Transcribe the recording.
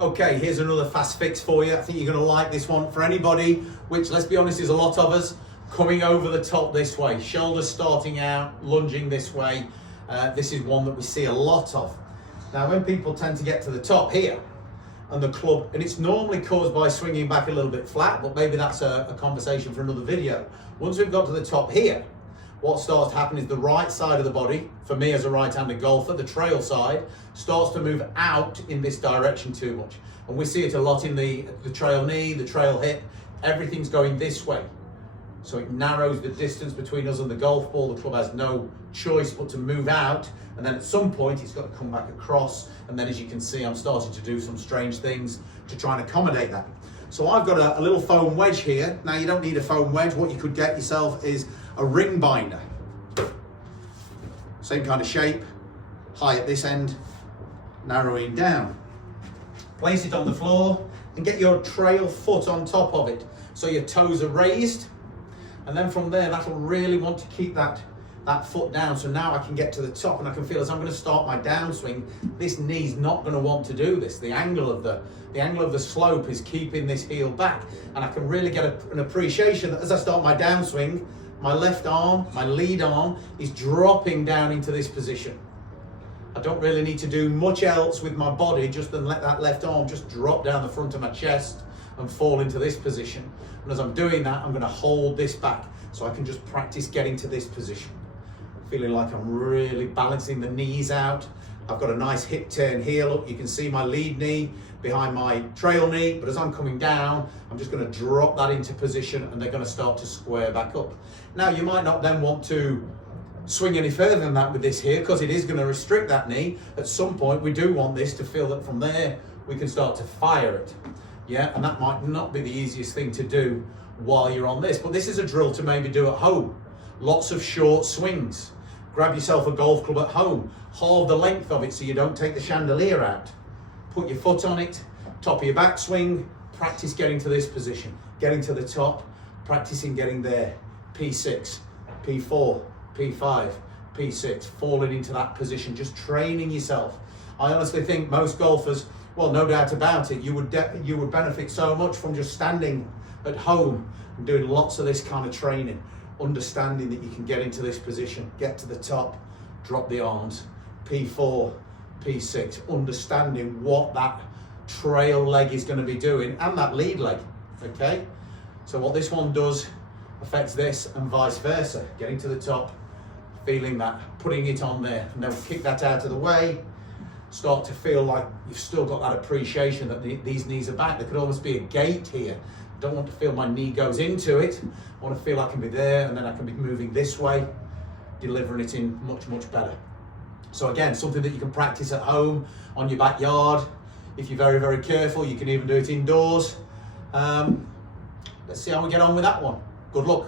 Okay, here's another fast fix for you. I think you're going to like this one. For anybody, which let's be honest is a lot of us, coming over the top this way, shoulders starting out, lunging this way. This is one that we see a lot of. Now when people tend to get to the top here, and the club, and it's normally caused by swinging back a little bit flat, but maybe that's a conversation for another video. Once we've got to the top here, what starts to happen is the right side of the body, for me as a right-handed golfer, the trail side, starts to move out in this direction too much. And we see it a lot in the trail knee, the trail hip, everything's going this way. So it narrows the distance between us and the golf ball. The club has no choice but to move out, and then at some point it's got to come back across, and then as you can see I'm starting to do some strange things to try and accommodate that. So I've got a little foam wedge here. Now you don't need a foam wedge. What you could get yourself is a ring binder. Same kind of shape, high at this end, narrowing down. Place it on the floor and get your trail foot on top of it so your toes are raised, and then from there that'll really want to keep that foot down. So now I can get to the top and I can feel as I'm going to start my downswing, this knee's not going to want to do this. The angle of the slope is keeping this heel back, and I can really get an appreciation that as I start my downswing, my left arm, my lead arm, is dropping down into this position. I don't really need to do much else with my body, just then let that left arm just drop down the front of my chest and fall into this position. And as I'm doing that, I'm going to hold this back so I can just practice getting to this position. Feeling like I'm really balancing the knees out. I've got a nice hip turn here. Look, you can see my lead knee behind my trail knee, but as I'm coming down, I'm just going to drop that into position and they're going to start to square back up. Now you might not then want to swing any further than that with this here, because it is going to restrict that knee. At some point we do want this to feel that from there we can start to fire it. Yeah, and that might not be the easiest thing to do while you're on this, but this is a drill to maybe do at home. Lots of short swings. Grab yourself a golf club at home, halve the length of it so you don't take the chandelier out. Put your foot on it, top of your backswing, practice getting to this position, getting to the top, practicing getting there. P6, P4, P5, P6, falling into that position, just training yourself. I honestly think most golfers, well, no doubt about it, you would benefit so much from just standing at home and doing lots of this kind of training, understanding that you can get into this position, get to the top, drop the arms, P4, P6, understanding what that trail leg is going to be doing and that lead leg, okay? So what this one does affects this and vice versa, getting to the top, feeling that, putting it on there, and then kick that out of the way, start to feel like you've still got that appreciation that these knees are back. There could almost be a gate here. I don't want to feel my knee goes into it. I want to feel I can be there, and then I can be moving this way, delivering it in much, much better. So again, something that you can practice at home, on your backyard. If you're very, very careful, you can even do it indoors. Let's see how we get on with that one. Good luck.